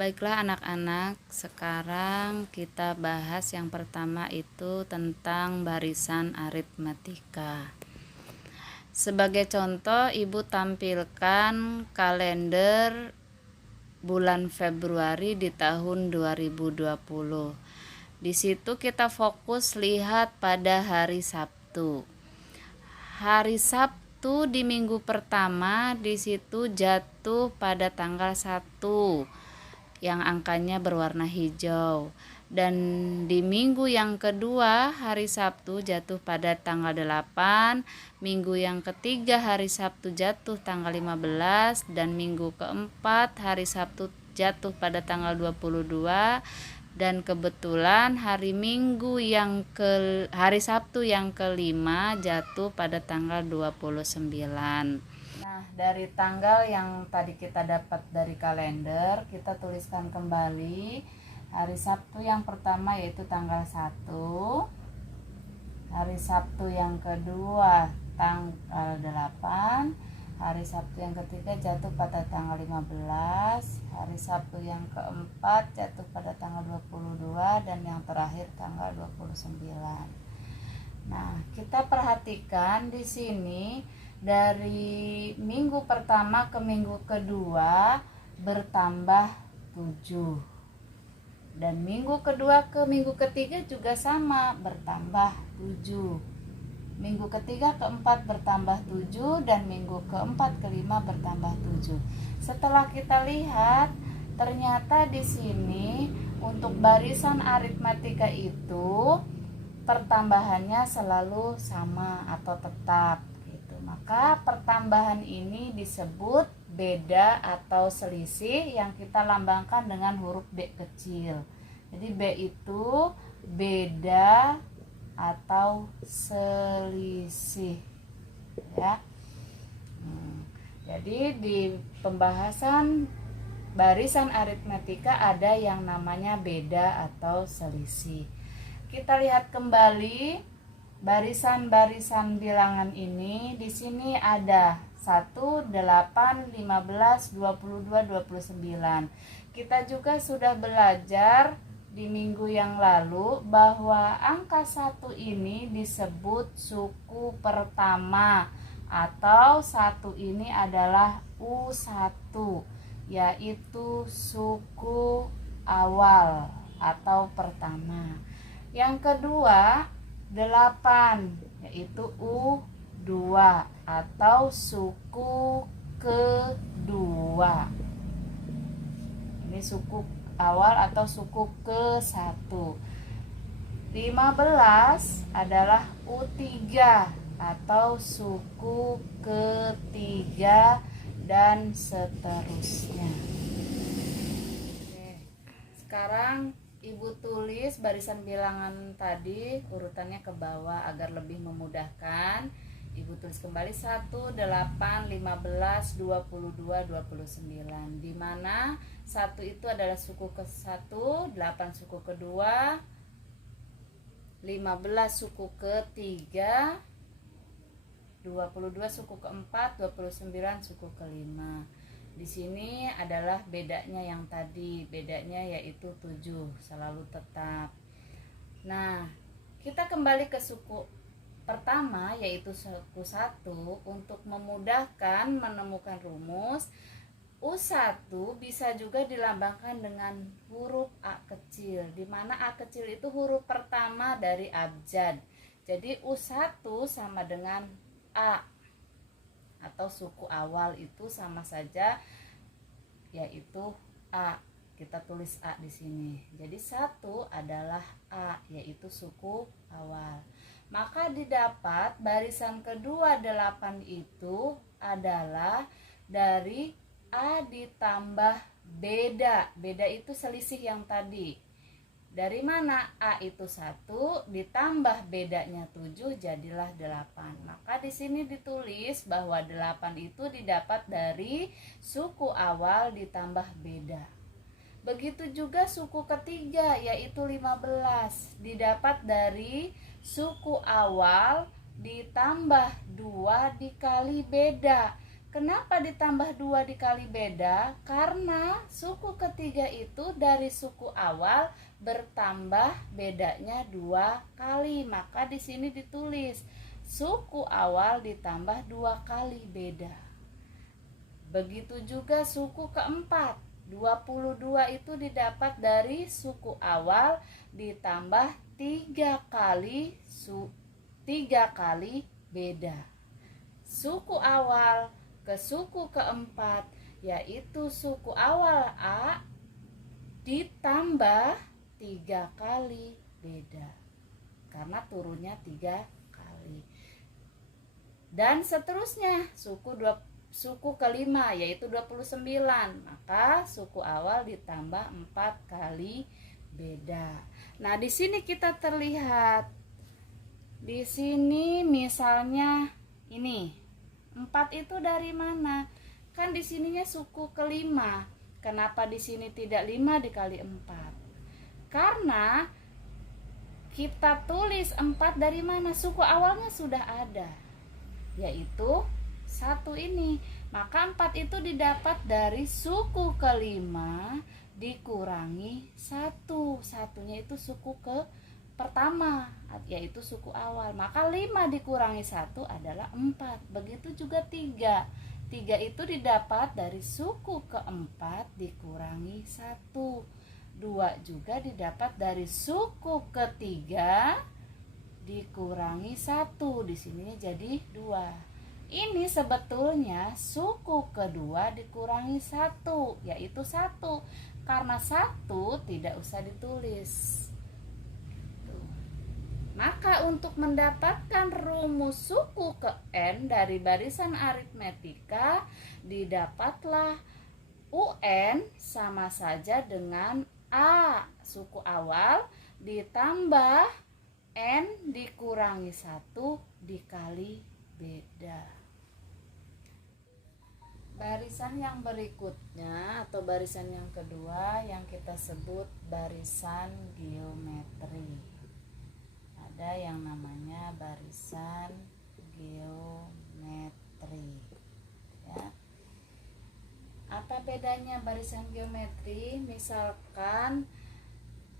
Baiklah anak-anak, sekarang kita bahas yang pertama itu tentang barisan aritmatika. Sebagai contoh, Ibu tampilkan kalender bulan Februari di tahun 2020. Di situ kita fokus lihat pada hari Sabtu. Hari Sabtu di minggu pertama di situ jatuh pada tanggal 1 yang angkanya berwarna hijau, dan di minggu yang kedua hari Sabtu jatuh pada tanggal 8, minggu yang ketiga hari Sabtu jatuh tanggal 15, dan minggu keempat hari Sabtu jatuh pada tanggal 22, dan kebetulan hari Sabtu yang kelima jatuh pada tanggal 29. Nah, dari tanggal yang tadi kita dapat dari kalender, kita tuliskan kembali hari Sabtu yang pertama yaitu tanggal 1, hari Sabtu yang kedua tanggal 8, hari Sabtu yang ketiga jatuh pada tanggal 15, hari Sabtu yang keempat jatuh pada tanggal 22, dan yang terakhir tanggal 29. Nah, kita perhatikan di sini dari minggu pertama ke minggu kedua bertambah 7, dan minggu kedua ke minggu ketiga juga sama, bertambah 7. Minggu ketiga keempat bertambah 7, dan minggu keempat kelima bertambah 7. Setelah kita lihat, ternyata di sini untuk barisan aritmatika itu pertambahannya selalu sama atau tetap gitu. Maka pertambahan ini disebut beda atau selisih yang kita lambangkan dengan huruf B kecil. Jadi B itu beda atau selisih ya. Jadi di pembahasan barisan aritmatika ada yang namanya beda atau selisih. Kita lihat kembali barisan-barisan bilangan ini. Di sini ada 1, 8, 15, 22, 29. Kita juga sudah belajar di minggu yang lalu bahwa angka 1 ini disebut suku pertama, atau 1 ini adalah U1, yaitu suku awal atau pertama. Yang kedua 8, yaitu U2 atau suku kedua. Ini suku awal atau suku ke-1. 15 adalah U3 atau suku ketiga, dan seterusnya. Oke. Sekarang Ibu tulis barisan bilangan tadi urutannya ke bawah agar lebih memudahkan. Ibu tulis kembali 1, 8, 15, 22, 29. Di mana 1 itu adalah suku ke-1, 8 suku kedua, 15 suku ketiga, 22 suku keempat, 29 suku kelima. Di sini adalah bedanya yang tadi, bedanya yaitu 7, selalu tetap. Nah, kita kembali ke suku pertama yaitu suku 1 untuk memudahkan menemukan rumus. U1 bisa juga dilambangkan dengan huruf A kecil, di mana A kecil itu huruf pertama dari abjad. Jadi U1 sama dengan A atau suku awal itu sama saja, yaitu A. Kita tulis A di sini. Jadi 1 adalah A, yaitu suku awal. Maka didapat barisan kedua 8 itu adalah dari A ditambah beda. Beda itu selisih yang tadi. Dari mana? A itu 1 ditambah bedanya 7 jadilah 8. Maka di sini ditulis bahwa 8 itu didapat dari suku awal ditambah beda. Begitu juga suku ketiga yaitu 15 didapat dari suku awal ditambah 2 dikali beda. Kenapa ditambah 2 dikali beda? Karena suku ketiga itu dari suku awal bertambah bedanya 2 kali. Maka di sini ditulis suku awal ditambah 2 kali beda. Begitu juga suku keempat. 22 itu didapat dari suku awal ditambah 3 kali beda. Suku awal ke suku keempat, yaitu suku awal A ditambah 3 kali beda, karena turunnya 3 kali. Dan seterusnya suku kelima, yaitu 29, maka suku awal ditambah 4 kali beda. Nah, di sini kita terlihat, di sini misalnya ini 4 itu dari mana? Kan di sininya suku kelima. Kenapa di sini tidak 5 dikali 4? Karena kita tulis 4 dari mana? Suku awalnya sudah ada, yaitu 1 ini. Maka 4 itu didapat dari suku kelima dikurangi 1. Satunya itu suku ke pertama, yaitu suku awal. Maka 5 dikurangi 1 adalah 4. Begitu juga 3. 3 itu didapat dari suku keempat dikurangi 1. 2 juga didapat dari suku ketiga dikurangi 1. Di sini jadi 2. Ini sebetulnya suku kedua dikurangi 1, yaitu 1. Karena 1 tidak usah ditulis. Maka untuk mendapatkan rumus suku ke N dari barisan aritmetika, didapatlah UN sama saja dengan A suku awal ditambah N dikurangi 1 dikali beda. Barisan yang berikutnya atau barisan yang kedua yang kita sebut barisan geometri. Ada yang namanya barisan geometri, ya. Apa bedanya barisan geometri? Misalkan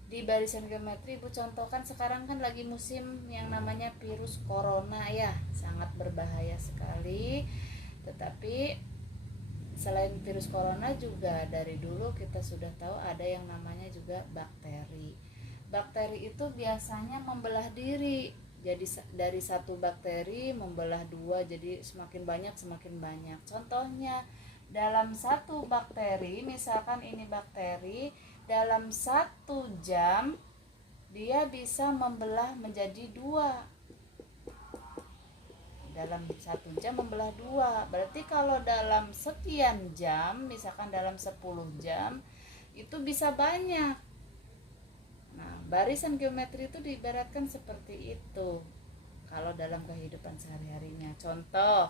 di barisan geometri, Ibu contohkan sekarang kan lagi musim yang namanya virus corona, ya, sangat berbahaya sekali. Tetapi selain virus corona juga dari dulu kita sudah tahu ada yang namanya juga bakteri. Bakteri itu biasanya membelah diri. Jadi dari satu bakteri membelah 2, jadi semakin banyak. Contohnya dalam satu bakteri, misalkan ini bakteri, dalam 1 jam dia bisa membelah menjadi 2. Dalam 1 jam membelah 2. Berarti kalau dalam sekian jam, misalkan dalam 10 jam, itu bisa banyak. Nah, barisan geometri itu diibaratkan seperti itu kalau dalam kehidupan sehari-harinya. Contoh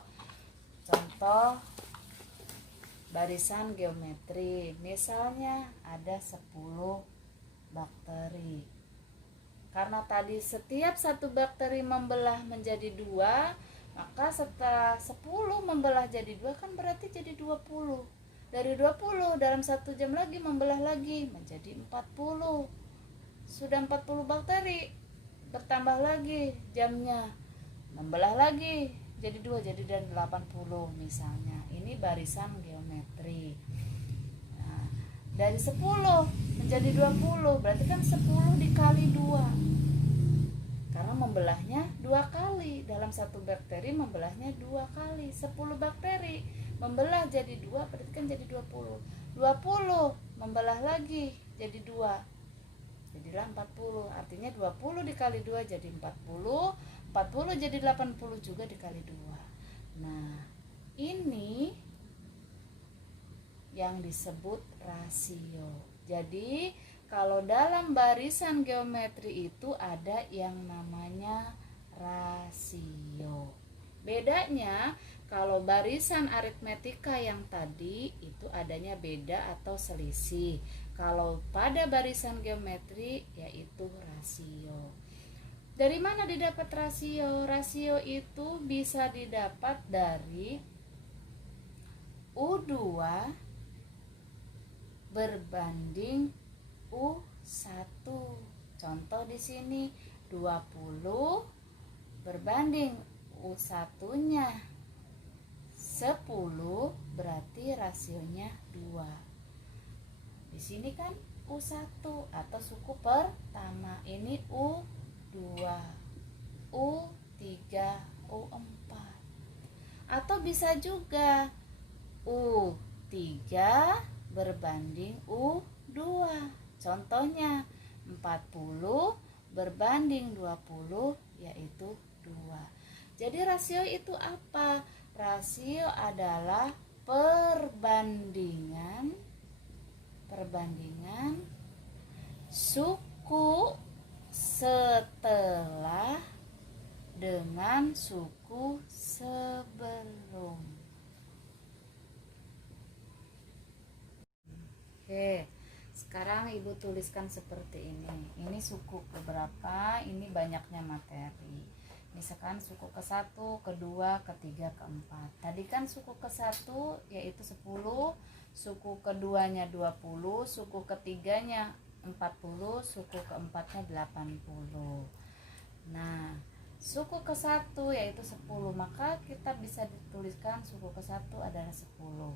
barisan geometri, misalnya ada 10 bakteri. Karena tadi setiap satu bakteri membelah menjadi 2, maka setelah 10 membelah jadi 2 kan berarti jadi 20. Dari 20 dalam 1 jam lagi membelah lagi menjadi 40. Sudah 40 bakteri, bertambah lagi jamnya, membelah lagi jadi 2, jadi dan 80 misalnya. Ini barisan geometri. Nah, dari 10 menjadi 20, berarti kan 10 dikali 2. Karena membelahnya 2 kali. Dalam satu bakteri membelahnya 2 kali. 10 bakteri membelah jadi 2, berarti kan jadi 20. 20 membelah lagi jadi 2. Jadilah 40, artinya 20 dikali 2 jadi 40, 40 jadi 80 juga dikali 2. Nah, ini yang disebut rasio. Jadi, kalau dalam barisan geometri itu ada yang namanya rasio. Bedanya, kalau barisan aritmetika yang tadi itu adanya beda atau selisih. Kalau pada barisan geometri yaitu rasio. Dari mana didapat rasio? Rasio itu bisa didapat dari U2 berbanding U1. Contoh di sini 20 berbanding U1-nya 10, berarti rasionya 2. Di sini kan U1 atau suku pertama, ini U2, U3, U4. Atau bisa juga U3 berbanding U2. Contohnya 40 berbanding 20 yaitu 2. Jadi rasio itu apa? Rasio adalah perbandingan suku setelah dengan suku sebelum. Oke, sekarang Ibu tuliskan seperti ini. Ini suku keberapa, ini banyaknya materi. Misalkan suku ke-1, ke-2, ke-3, ke-4. Tadi kan suku ke-1 yaitu 10, suku keduanya 20, suku ketiganya 40, suku keempatnya 80. Nah, suku ke-1 yaitu 10, maka kita bisa dituliskan suku ke-1 adalah 10.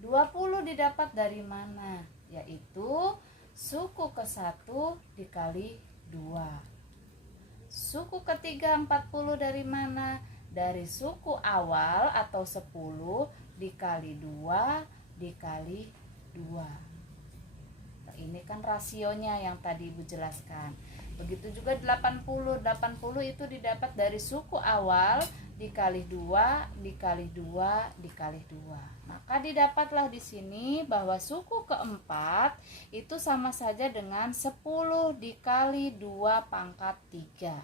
20 didapat dari mana? Yaitu suku ke-1 dikali 2. Suku ketiga 40 dari mana? Dari suku awal atau 10 dikali 2 dikali 2. Nah, ini kan rasionya yang tadi Ibu jelaskan. Begitu juga 80. 80 itu didapat dari suku awal dikali 2 dikali 2 dikali 2. Maka didapatlah di sini bahwa suku keempat itu sama saja dengan 10 dikali 2 pangkat 3.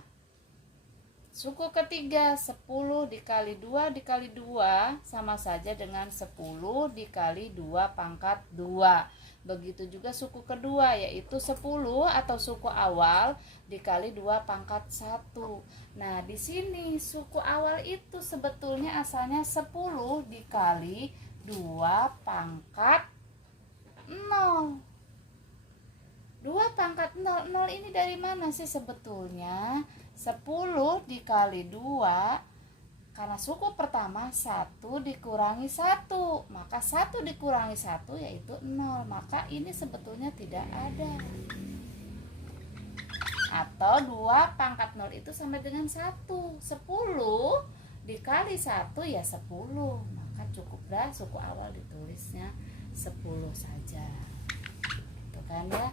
Suku ketiga 10 dikali 2 dikali 2 sama saja dengan 10 dikali 2 pangkat 2. Begitu juga suku kedua yaitu 10 atau suku awal dikali 2 pangkat 1. Nah, di sini suku awal itu sebetulnya asalnya 10 dikali 2 pangkat 0. 2 pangkat 0. 0 ini dari mana sih sebetulnya? 10 dikali 2, karena suku pertama 1 dikurangi 1, maka 1 dikurangi 1 yaitu 0. Maka ini sebetulnya tidak ada. Atau 2 pangkat 0 itu sama dengan 1. 10 dikali 1 ya 10. Maka cukuplah suku awal ditulisnya 10 saja. Itu kan ya.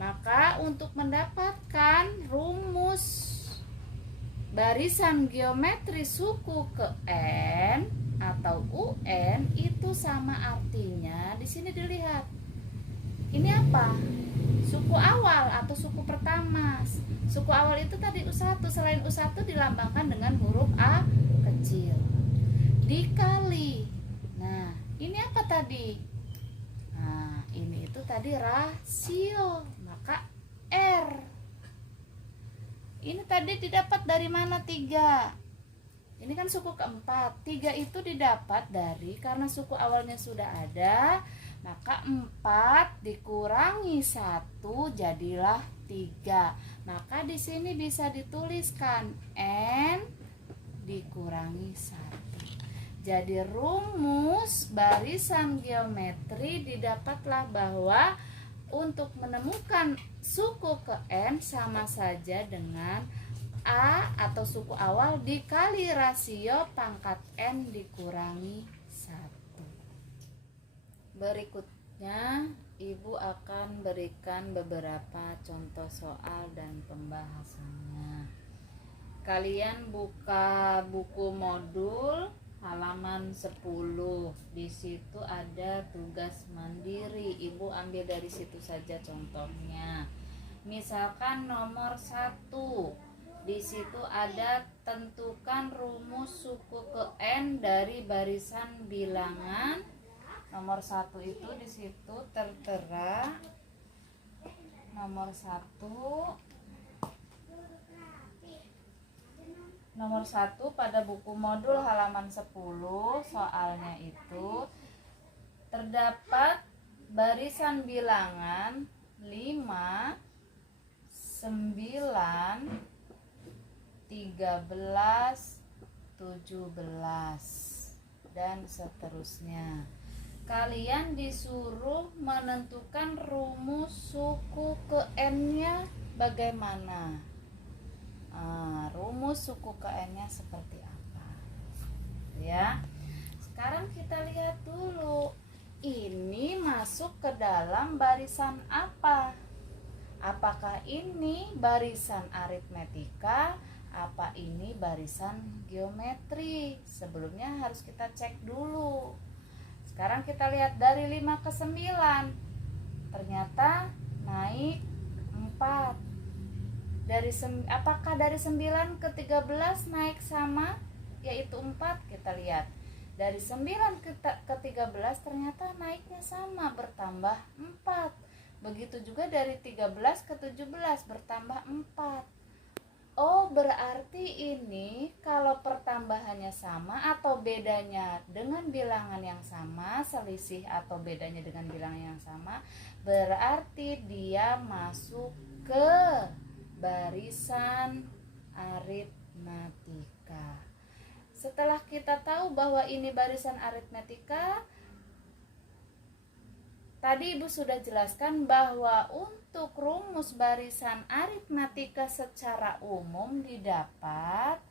Maka untuk mendapatkan rumus barisan geometri suku ke N atau UN itu sama artinya. Di sini dilihat. Ini apa? Suku awal atau suku pertama. Suku awal itu tadi U1, selain U1 dilambangkan dengan huruf A kecil. Dikali. Nah, ini apa tadi? Nah, ini itu tadi rasio. Maka R. Ini tadi didapat dari mana 3? Ini kan suku keempat. 3 itu didapat dari, karena suku awalnya sudah ada, maka 4 dikurangi 1 jadilah 3. Maka di sini bisa dituliskan N dikurangi 1. Jadi rumus barisan geometri didapatlah bahwa untuk menemukan suku ke N sama saja dengan A atau suku awal dikali rasio pangkat N dikurangi 1. Berikutnya Ibu akan berikan beberapa contoh soal dan pembahasannya. Kalian buka buku modul halaman 10. Di situ ada tugas mandiri. Ibu ambil dari situ saja contohnya. Misalkan nomor 1. Di situ ada tentukan rumus suku ke N dari barisan bilangan. Nomor 1 itu di situ tertera nomor 1 nomor 1 pada buku modul halaman 10. Soalnya itu terdapat barisan bilangan 5, 9, 13, 17 dan seterusnya. Kalian disuruh menentukan rumus suku ke N-nya bagaimana? Rumus suku ke N-nya seperti apa? Ya. Sekarang kita lihat dulu. Ini masuk ke dalam barisan apa? Apakah ini barisan aritmetika? Apa ini barisan geometri? Sebelumnya harus kita cek dulu. Sekarang kita lihat dari 5 ke 9. Ternyata naik 4. Apakah dari 9 ke 13 naik sama, yaitu 4? Kita lihat. Dari 9 ke 13 ternyata naiknya sama, bertambah 4. Begitu juga dari 13 ke 17 bertambah 4. Oh, berarti ini kalau pertambahannya sama atau bedanya dengan bilangan yang sama, selisih atau bedanya dengan bilangan yang sama, berarti dia masuk ke barisan aritmetika. Setelah kita tahu bahwa ini barisan aritmetika, tadi Ibu sudah jelaskan bahwa untuk rumus barisan aritmetika secara umum didapat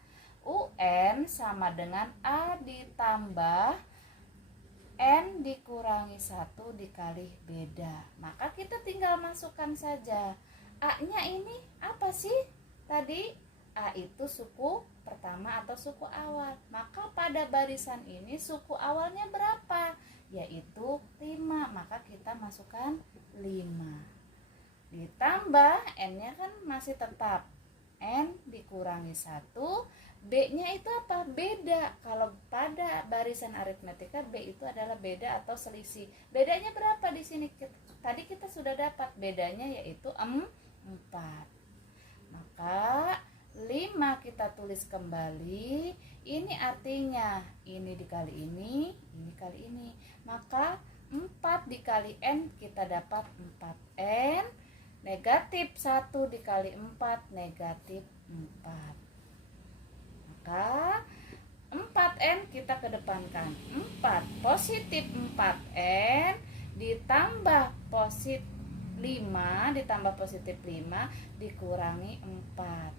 UN sama dengan A ditambah N dikurangi 1 dikali beda. Maka kita tinggal masukkan saja. A-nya ini apa sih? Tadi A itu suku pertama atau suku awal. Maka pada barisan ini suku awalnya berapa? Yaitu 5, maka kita masukkan 5 ditambah N-nya kan masih tetap N dikurangi 1. B-nya itu apa? Beda. Kalau pada barisan aritmetika B itu adalah beda atau selisih. Bedanya berapa di sini? Tadi kita sudah dapat bedanya yaitu 4. Maka 5 kita tulis kembali. Ini artinya ini dikali ini kali ini. Maka 4 dikali N kita dapat 4N. Negatif 1 dikali 4 negatif 4. Maka 4N kita kedepankan. 4 positif 4N ditambah positif 5 ditambah positif 5 dikurangi 4.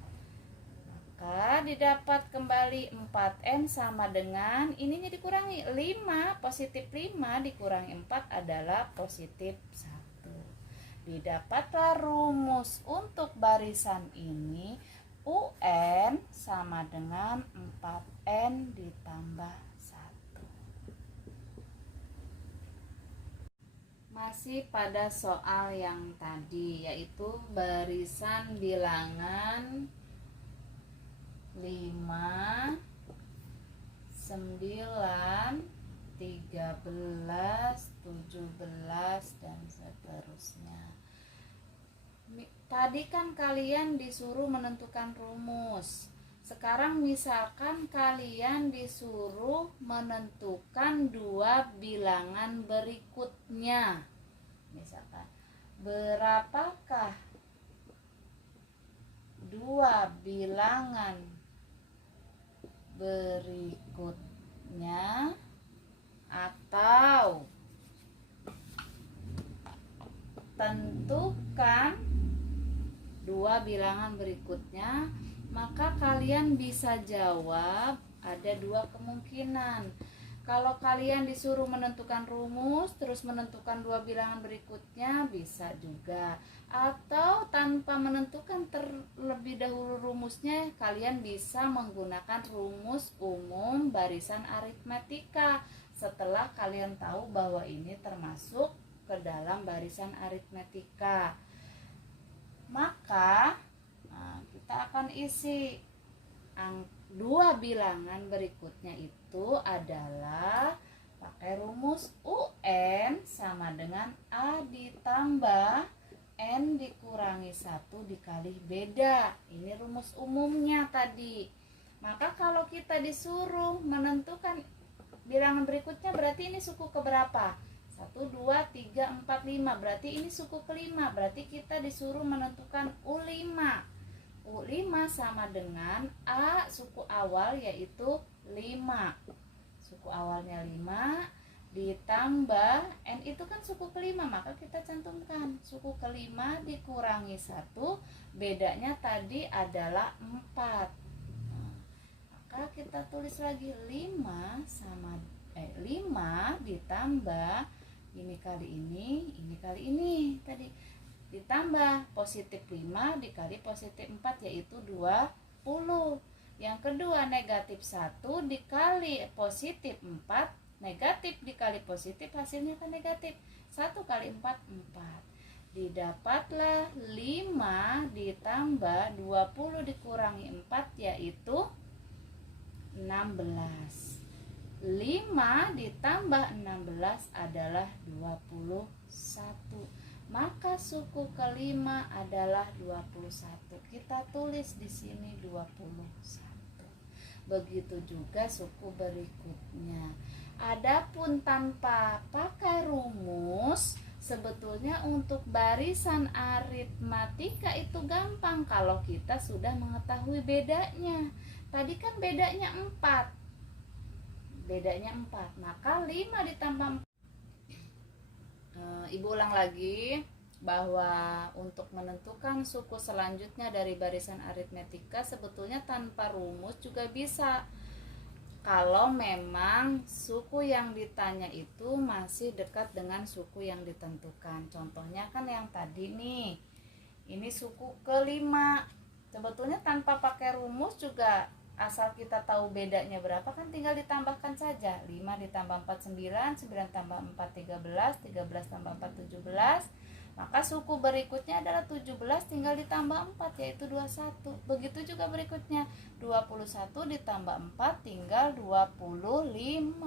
Maka didapat kembali 4N sama dengan ininya dikurangi 5. Positif 5 dikurangi 4 adalah positif 1. Didapatlah rumus untuk barisan ini. UN sama dengan 4N ditambah 1. Masih pada soal yang tadi, yaitu barisan bilangan 5, 9, 13, 17 dan seterusnya. Tadi kan kalian disuruh menentukan rumus. Sekarang misalkan kalian disuruh menentukan dua bilangan berikutnya. Misalkan, berapakah dua bilangan berikutnya? Atau tentukan dua bilangan berikutnya. Maka kalian bisa jawab ada dua kemungkinan. Kalau kalian disuruh menentukan rumus terus menentukan dua bilangan berikutnya bisa juga. Atau tanpa menentukan terlebih dahulu rumusnya, kalian bisa menggunakan rumus umum barisan aritmetika setelah kalian tahu bahwa ini termasuk ke dalam barisan aritmetika. Maka kita akan isi dua bilangan berikutnya itu adalah pakai rumus UN sama dengan A ditambah N dikurangi 1 dikali beda. Ini rumus umumnya tadi. Maka kalau kita disuruh menentukan bilangan berikutnya, berarti ini suku keberapa? 1, 2, 3, 4, 5. Berarti ini suku kelima. Berarti kita disuruh menentukan U5. U5 sama dengan A suku awal yaitu 5. Suku awalnya 5 ditambah N itu kan suku kelima, maka kita cantumkan suku kelima dikurangi 1, bedanya tadi adalah 4. Maka kita tulis lagi 5 sama 5 ditambah ini kali ini tadi ditambah positif 5 dikali positif 4 yaitu 20. Yang kedua negatif 1 dikali positif 4, negatif dikali positif hasilnya kan negatif. 1 kali 4 4. Didapatlah 5 ditambah 20 dikurangi 4 yaitu 16. 5 ditambah 16 adalah 21. Maka suku kelima adalah 21. Kita tulis di sini 21. Begitu juga suku berikutnya. Adapun tanpa pakai rumus, sebetulnya untuk barisan aritmatika itu gampang kalau kita sudah mengetahui bedanya. Tadi kan bedanya 4. Maka 5 ditambah 4. Ibu ulang lagi bahwa untuk menentukan suku selanjutnya dari barisan aritmetika sebetulnya tanpa rumus juga bisa. Kalau memang suku yang ditanya itu masih dekat dengan suku yang ditentukan. Contohnya kan yang tadi nih. Ini suku kelima. Sebetulnya tanpa pakai rumus juga asal kita tahu bedanya berapa kan tinggal ditambahkan saja. 5 ditambah 4 9, 9 tambah 4 13, 13 tambah 4 17. Maka suku berikutnya adalah 17 tinggal ditambah 4 yaitu 21. Begitu juga berikutnya 21 ditambah 4 tinggal 25.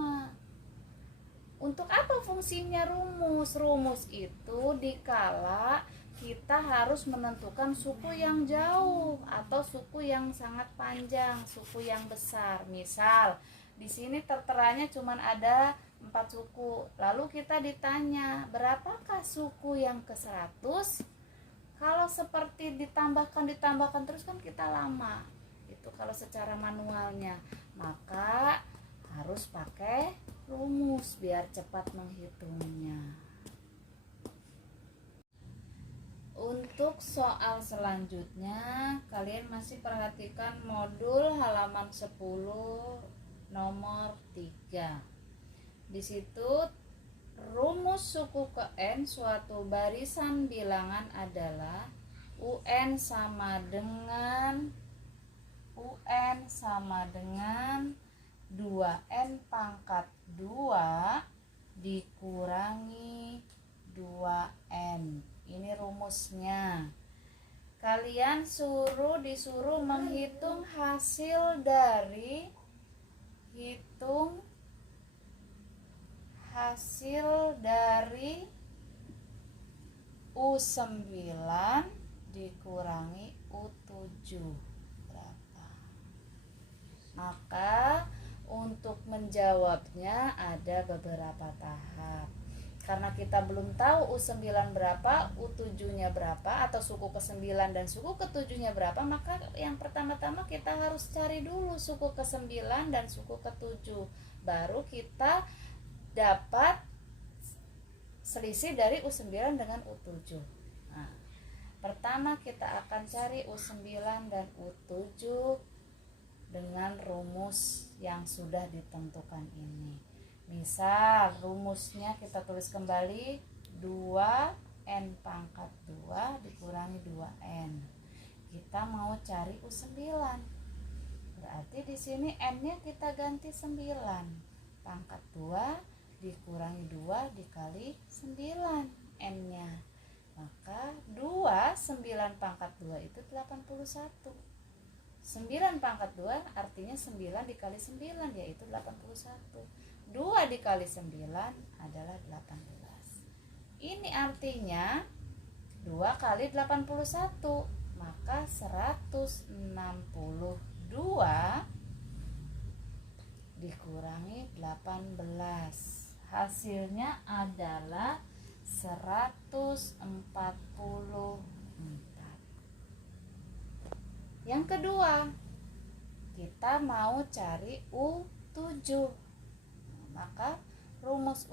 Untuk apa fungsinya rumus? Rumus itu dikala kita harus menentukan suku yang jauh atau suku yang sangat panjang, suku yang besar. Misal di sini terteranya cuma ada 4 suku. Lalu kita ditanya, berapakah suku yang ke-100? Kalau seperti ditambahkan terus kan kita lama. Itu kalau secara manualnya. Maka harus pakai rumus biar cepat menghitungnya. Untuk soal selanjutnya, kalian masih perhatikan modul halaman 10 nomor 3. Di situ rumus suku ke N suatu barisan bilangan adalah UN sama dengan 2N pangkat 2 dikurangi 2N. Ini rumusnya. Kalian disuruh menghitung hasil dari U9 dikurangi U7 berapa? Maka untuk menjawabnya ada beberapa tahap. Karena kita belum tahu U9 berapa, U7-nya berapa, atau suku ke-9 dan suku ke-7-nya berapa, maka yang pertama-tama kita harus cari dulu suku ke-9 dan suku ke-7. Baru kita dapat selisih dari U9 dengan U7. Nah, pertama kita akan cari U9 dan U7 dengan rumus yang sudah ditentukan ini. Misal rumusnya kita tulis kembali 2N pangkat 2 dikurangi 2N. Kita mau cari U9. Berarti di sini N-nya kita ganti 9. Pangkat 2 dikurangi 2 dikali 9 N-nya. Maka 9 pangkat 2 itu 81. 9 pangkat 2 artinya 9 dikali 9 yaitu 81. 2 dikali 9 adalah 18. Ini artinya 2 kali 81, maka 162 dikurangi 18. Hasilnya adalah 144. Yang kedua, kita mau cari U7. Maka rumus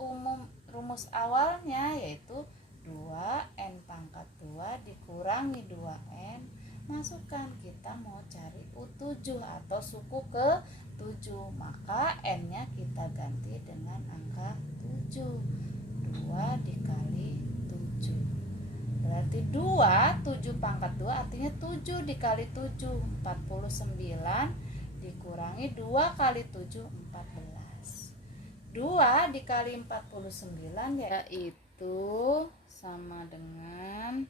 awalnya yaitu 2N pangkat 2 dikurangi 2N. Masukkan, kita mau cari U7 atau suku ke 7. Maka N-nya kita ganti dengan angka 7. 2 dikali 7. Berarti 7 pangkat 2 artinya 7 dikali 7, 49 dikurangi 2 kali 7, 14. 2 dikali 49 yaitu sama dengan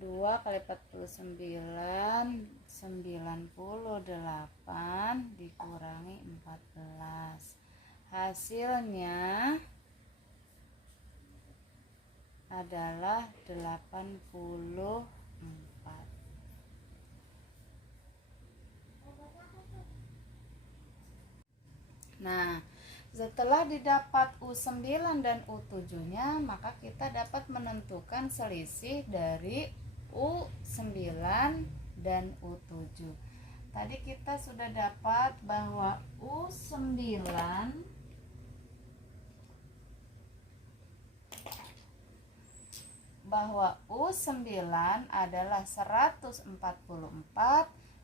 2 kali 49, 98 dikurangi 14. Hasilnya adalah 84. Nah, setelah didapat U9 dan U7-nya, maka kita dapat menentukan selisih dari U9 dan U7. Tadi kita sudah dapat bahwa U9 adalah 144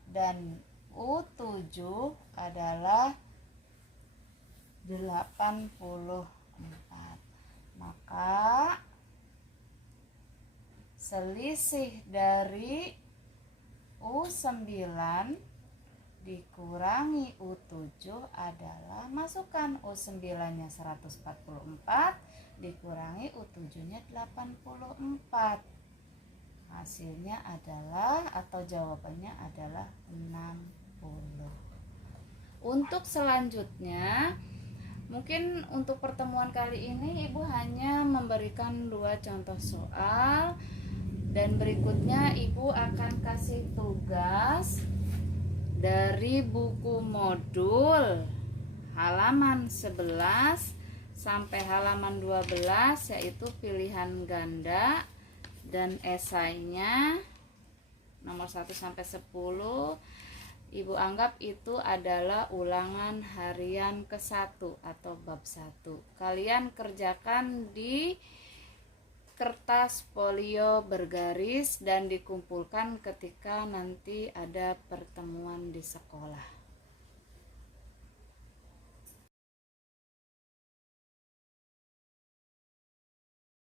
dan U7 adalah 84. Maka selisih dari U9 dikurangi U7 adalah, masukkan U9-nya 144 dikurangi U7-nya 84. Hasilnya adalah atau jawabannya adalah 60. Untuk selanjutnya, mungkin untuk pertemuan kali ini Ibu hanya memberikan 2 contoh soal, dan berikutnya Ibu akan kasih tugas dari buku modul halaman 11 sampai halaman 12, yaitu pilihan ganda dan esainya nomor 1 sampai 10. Ibu anggap itu adalah ulangan harian ke-1 atau bab 1. Kalian kerjakan di kertas folio bergaris dan dikumpulkan ketika nanti ada pertemuan di sekolah.